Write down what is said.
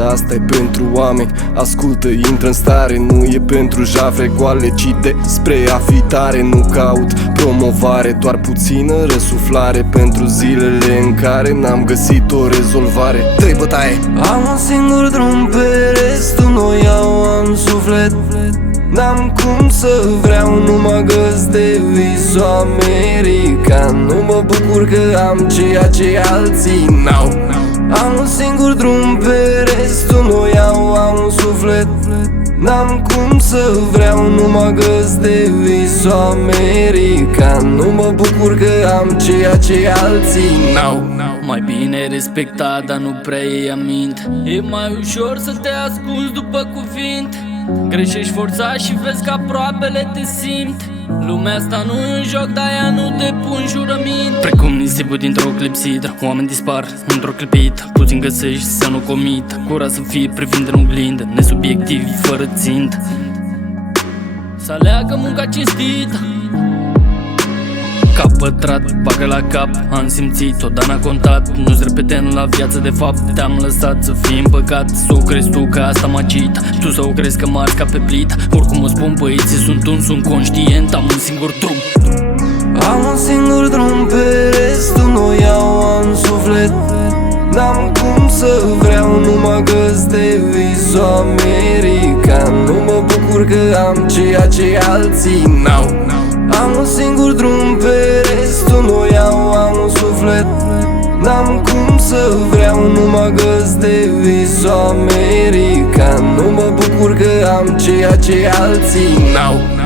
Viața asta e pentru oameni, ascultă, intră în stare. Nu e pentru jafre goale, ci despre a fi tare. Nu caut promovare, doar puțină răsuflare pentru zilele în care n-am găsit o rezolvare. Trei bătaie. Am un singur drum, pe restul nu iau, am suflet. N-am cum să vreau, nu mă găs de visul american. Nu mă bucur că am ceea ce alții n-au. Am un singur drum, pe restul nu iau, am un suflet. N-am cum să vreau, nu mă găs de visul american. Nu mă bucur că am ceea ce alții n-au. Mai bine respectat, dar nu prea iei aminte. E mai ușor să te ascunzi după cuvinte. Greșești forțat și vezi că aproapele te simte. Lumea asta nu e un joc, de-aia nu te pun jurăminte. Precum nisipul dintr-o clepsidră, oameni dispar într-o clipită. Puțin găsești să nu comită, cura să fie privind în oglindă, nesubiectivi fără țintă. Să aleagă munca cinstită. Cap pătrat, bagă la cap, am simțit-o, dar n-a contat. Nu-ți repeten la viață de fapt, te-am lăsat să fii împăcat. Să o crezi tu că asta mă agită, tu să o crezi că marți ca pe plită. Oricum o spun, băieții sunt conștient, am un singur drum. Am un singur drum, pe restul nu iau, am suflet. N-am cum să vreau, nu mă găs de visul american. Nu mă bucur că am ceea ce alții n-au. Am un singur drum, pe restul nu iau, am un suflet. N-am cum să vreau, nu mă găs de visul american. Nu mă bucur că am ceea ce alții n-au.